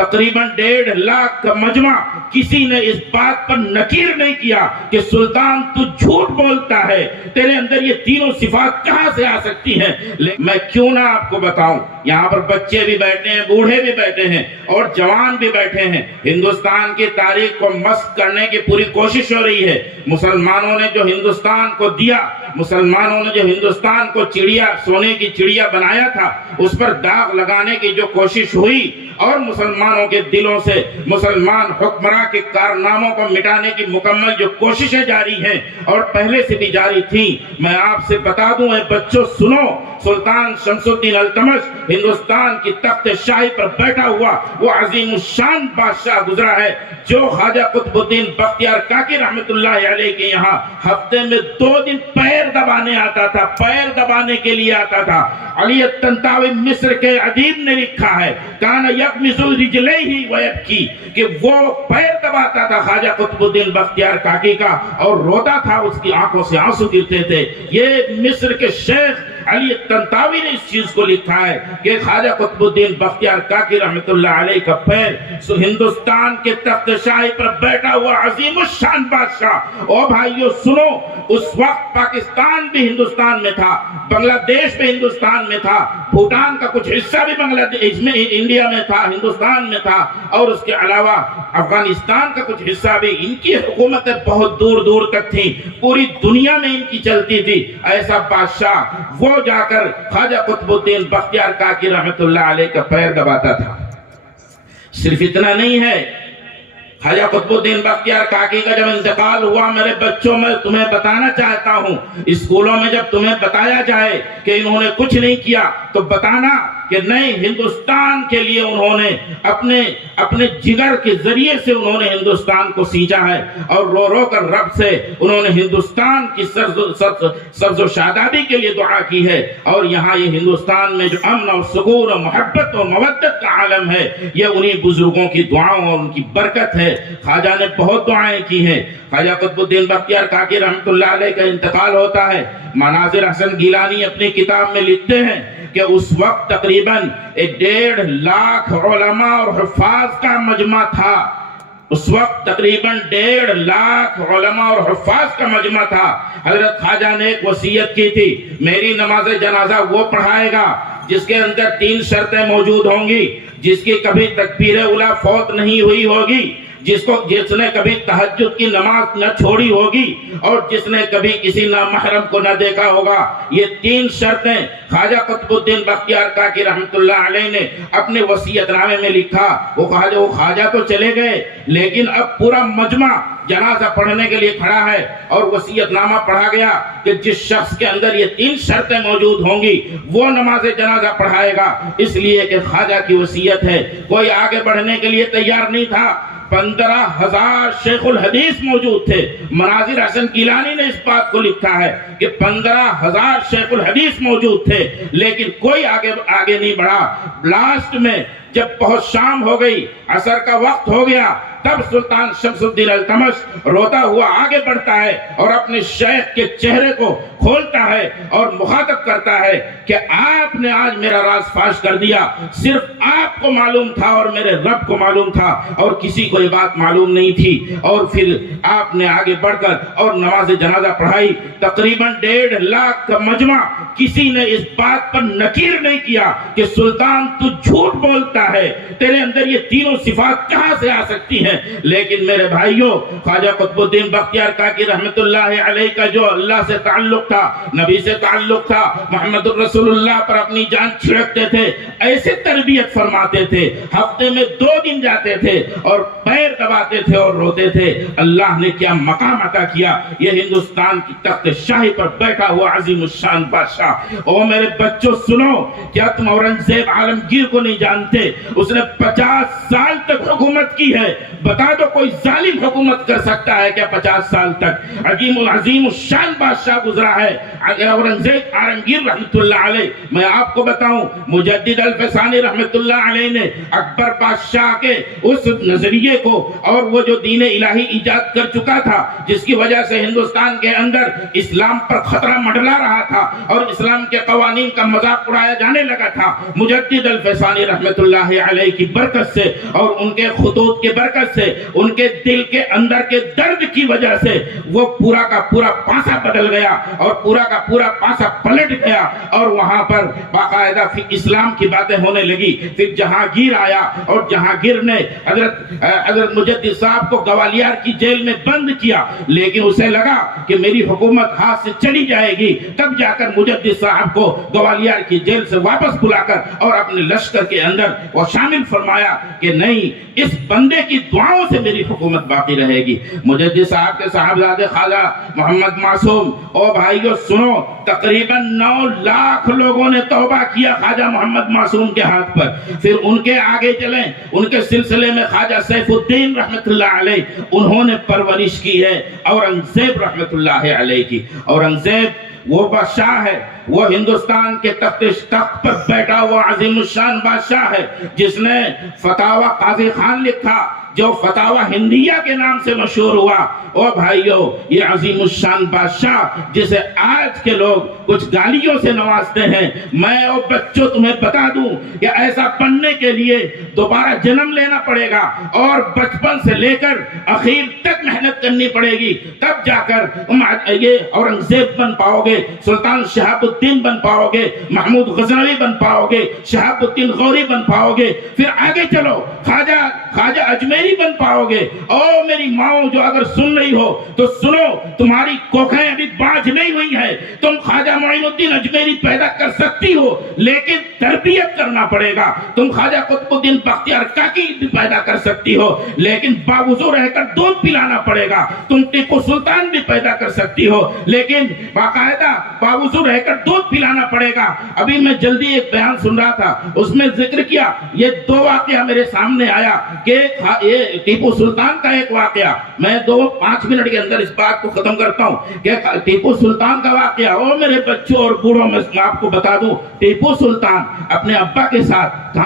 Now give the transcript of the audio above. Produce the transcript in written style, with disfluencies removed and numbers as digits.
تقریباً 1.5 لاکھ کا مجمع، کسی نے اس بات پر نکیر نہیں کیا کہ سلطان تو جھوٹ بولتا ہے، تیرے اندر یہ تینوں صفات کہاں سے آ سکتی ہیں؟ میں کیوں نہ آپ کو بتاؤں، یہاں پر بچے بھی بیٹھے ہیں، بوڑھے بھی بیٹھے ہیں اور جوان بھی بیٹھے ہیں۔ ہندوستان کی تاریخ کو مسخ کرنے کی پوری کوشش ہو رہی ہے۔ مسلمانوں نے جو ہندوستان کو دیا، مسلمانوں نے جو ہندوستان کو چڑیا، سونے کی چڑیا بنایا تھا، اس پر داغ لگانے کی جو کوشش ہوئی اور مسلمانوں کے دلوں سے مسلمان حکمراں کے کارناموں کو مٹانے کی مکمل جو کوششیں جاری ہیں اور پہلے سے بھی جاری تھیں، میں آپ سے بتا دوں اے بچوں سنو، سلطان شمس الدین التمش ہندوستان کی تخت شاہی پر بیٹھا ہوا وہ عظیم الشان بادشاہ گزرا ہے جو خواجہ قطب الدین بختیار کاکی رحمت اللہ علیہ کے یہاں ہفتے میں 2 دن پیر دبانے آتا تھا، پیر دبانے کے لیے آتا تھا۔ علی الطنطاوی مصر کے ادیب نے لکھا ہے کان یغمز رجلیہ ویبکی، کہ وہ پیر دباتا تھا خواجہ قطب الدین بختیار کاکی کا اور روتا تھا، اس کی آنکھوں سے آنسو گرتے تھے۔ یہ مصر کے شیخ علی الطنطاوی نے اس چیز کو لکھا ہے کہ خواجہ قطب الدین بختیار کاکی رحمت اللہ علیہ کا پیر ہندوستان کے تخت شاہی پر بیٹھا ہوا عظیم الشان بادشاہ۔ او بھائیو سنو، اس وقت پاکستان بھی ہندوستان میں تھا، بنگلہ دیش بھی ہندوستان میں تھا، بھوٹان کا کچھ حصہ بھی بنگلہ دیش میں انڈیا میں تھا، ہندوستان میں تھا، اور اس کے علاوہ افغانستان کا کچھ حصہ بھی۔ ان کی حکومتیں بہت دور دور تک تھیں، پوری دنیا میں ان کی چلتی تھی۔ ایسا بادشاہ وہ جا کر خواجہ قطب الدین بختیار کاکی رحمت اللہ علیہ کا پیر دباتا تھا۔ صرف اتنا نہیں ہے، خواجہ قطب الدین بختیار کاکی کا جب انتقال ہوا، میرے بچوں میں تمہیں بتانا چاہتا ہوں، اسکولوں میں جب تمہیں بتایا جائے کہ انہوں نے کچھ نہیں کیا تو بتانا کہ نہیں، ہندوستان کے لیے انہوں نے اپنے جگر کے ذریعے سے انہوں نے ہندوستان کو سینچا ہے اور رو رو کر رب سے انہوں نے ہندوستان کی سبز و شادابی کے لیے دعا کی ہے۔ اور یہاں یہ ہندوستان میں جو امن اور سکون اور محبت اور مودت کا عالم ہے، یہ انہی بزرگوں کی دعاؤں اور ان کی برکت ہے۔ خواجہ نے بہت دعائیں کی ہیں۔ خواجہ قطب الدین بختیار کاکی رحمت اللہ علیہ کا انتقال ہوتا ہے۔ مناظر حسن گیلانی اپنی کتاب میں لکھتے ہیں کہ اس وقت تقریباً 1.5 لاکھ علماء اور حفاظ کا مجمع تھا۔ اس وقت تقریباً 1.5 لاکھ علماء اور حفاظ کا مجمع تھا۔ حضرت خواجہ نے ایک وصیت کی تھی، میری نماز جنازہ وہ پڑھائے گا جس کے اندر 3 شرطیں موجود ہوں گی، جس کی کبھی تکبیر اولیٰ فوت نہیں ہوئی ہوگی، جس نے کبھی تہجد کی نماز نہ چھوڑی ہوگی، اور جس نے کبھی کسی نامحرم کو نہ دیکھا ہوگا۔ یہ 3 شرطیں خواجہ قطب الدین بختیار کاکی رحمت اللہ علیہ نے اپنے وصیت نامے میں لکھا۔ وہ خواجہ تو چلے گئے، لیکن اب پورا مجمع جنازہ پڑھنے کے لیے کھڑا ہے اور وصیت نامہ پڑھا گیا کہ جس شخص کے اندر یہ 3 شرطیں موجود ہوں گی وہ نماز جنازہ پڑھائے گا، اس لیے کہ خواجہ کی وصیت ہے۔ کوئی آگے بڑھنے کے لیے تیار نہیں تھا۔ 15,000 شیخ الحدیث موجود تھے۔ مناظر حسن گیلانی نے اس بات کو لکھا ہے کہ 15,000 شیخ الحدیث موجود تھے، لیکن کوئی آگے نہیں بڑھا۔ لاسٹ میں جب بہت شام ہو گئی، عصر کا وقت ہو گیا، تب سلطان شمس الدین التمش روتا ہوا آگے بڑھتا ہے اور اپنے شیخ کے چہرے کو کھولتا ہے اور مخاطب کرتا ہے کہ آپ نے آج میرا راز فاش کر دیا، صرف آپ کو معلوم تھا اور میرے رب کو معلوم تھا اور کسی کو یہ بات معلوم نہیں تھی۔ اور پھر آپ نے آگے بڑھ کر اور نماز جنازہ پڑھائی۔ تقریباً 1.5 لاکھ کا مجمع، کسی نے اس بات پر نکیر نہیں کیا کہ سلطان تو جھوٹ بولتا ہے، تیرے اندر یہ تینوں صفات کہاں سے آ سکتی ہیں؟ لیکن میرے بھائیوں، خواجہ قطب الدین بختیار کاکی رحمت اللہ علیہ کا جو اللہ سے تعلق تھا، نبی سے تعلق تھا، محمد الرسول اللہ پر اپنی جان چھڑکتے تھے، ایسے تربیت فرماتے تھے، ہفتے میں 2 دن جاتے تھے اور پیر دباتے تھے اور روتے تھے۔ اللہ نے کیا مقام عطا کیا، یہ ہندوستان کی تخت شاہی پر بیٹھا ہوا عظیم الشان بادشاہ۔ او میرے بچوں سنو، کیا تم اورنگزیب عالمگیر کو نہیں جانتے؟ اس نے 50 سال تک حکومت کی ہے۔ بتا دو کوئی ظالم حکومت کر سکتا ہے کیا 50 سال تک؟ عظیم الشان بادشاہ گزرا ہے اورنگزیب عالمگیر رحمت اللہ علیہ۔ میں آپ کو بتاؤں، مجدد الفسانی رحمت اللہ علیہ نے اکبر بادشاہ کے اس نظریے کو اور وہ جو دین الہی ایجاد کر چکا تھا جس کی وجہ سے ہندوستان کے اندر اسلام پر خطرہ منڈلا رہا تھا اور اسلام کے قوانین کا مذاق اڑایا جانے لگا تھا، مجدد الفسانی رحمت اللہ علیہ کی برکت سے اور ان کے خطوط کے برکت سے، ان کے دل کے اندر کے درد کی وجہ سے وہ پورا کا پورا پاسا بدل گیا اور پورا کا پورا پاسا پلٹ گیا اور وہاں پر باقاعدہ اسلام کی باتیں ہونے لگی۔ پھر جہانگیر آیا اور جہانگیر نے حضرت مجدد صاحب کو گوالیار کی جیل میں بند کیا، لیکن اسے لگا کہ میری حکومت ہاتھ سے چلی جائے گی، تب جا کر مجدد صاحب کو گوالیار کی جیل سے واپس بلا کر اور اپنے لشکر کے اندر وہ شامل فرمایا کہ نہیں، اس بندے کی دعاؤں سے میری حکومت باقی رہے گی۔ مجدد صاحب کے صاحبزادے خواجہ محمد معصوم، او بھائیو سنو، تقریباً 9 لاکھ لوگوں نے توبہ کیا خواجہ محمد معصوم کے ہاتھ پر۔ پھر ان کے آگے چلیں، ان کے سلسلے میں خواجہ سیف الدین رحمت اللہ علیہ، انہوں نے پرورش کی ہے اورنگزیب رحمت اللہ علیہ کی۔ اورنگزیب وہ بادشاہ ہے، وہ ہندوستان کے تخت پر بیٹھا ہوا عظیم الشان بادشاہ ہے جس نے فتاوی قاضی خان لکھا جو فتاوی ہندیہ کے نام سے مشہور ہوا۔ او بھائیو، یہ عظیم الشان بادشاہ جسے آج کے لوگ کچھ گالیوں سے نوازتے ہیں، میں او بچوں تمہیں بتا دوں کہ ایسا بننے کے لیے دوبارہ جنم لینا پڑے گا اور بچپن سے لے کر اخیر تک محنت کرنی پڑے گی، تب جا کر یہ اورنگزیب بن پاؤ گے، سلطان شہاب الدین بن پاؤ گے، محمود غزنوی بن پاؤ گے، شہاب الدین غوری بن پاؤ گے، پھر آگے چلو خواجہ اجمیری بن پاؤ گے۔ او میری ماں جو اگر سن رہی ہو تو سنو، تمہاری کوکھیں ابھی باج نہیں ہوئی ہیں، تم خواجہ معین الدین اجمیری پیدا کر سکتی ہو لیکن تربیت کرنا پڑے گا، تم خواجہ قطب الدین بختیار کاکی بھی پیدا کر سکتی ہو لیکن باوضو رہ کر دودھ پلانا پڑے گا، تم ٹیپو سلطان بھی پیدا کر سکتی ہو لیکن باقاعدہ باوضو رہ کر دودھ پلانا پڑے گا۔ ابھی میں جلدی ایک بیان سن رہا تھا، اس میں ذکر کیا، یہ 2 واقعہ میرے سامنے آیا کہ ٹیپو سلطان کا ایک واقعہ، میں 5 منٹ کے اندر اس بات کو ختم کرتا ہوں کہ ٹیپو سلطان کا واقعہ، او میرے بچوں اور بوڑھوں میں آپ کو بتا دوں، ٹیپو سلطان اپنے ابا کے ساتھ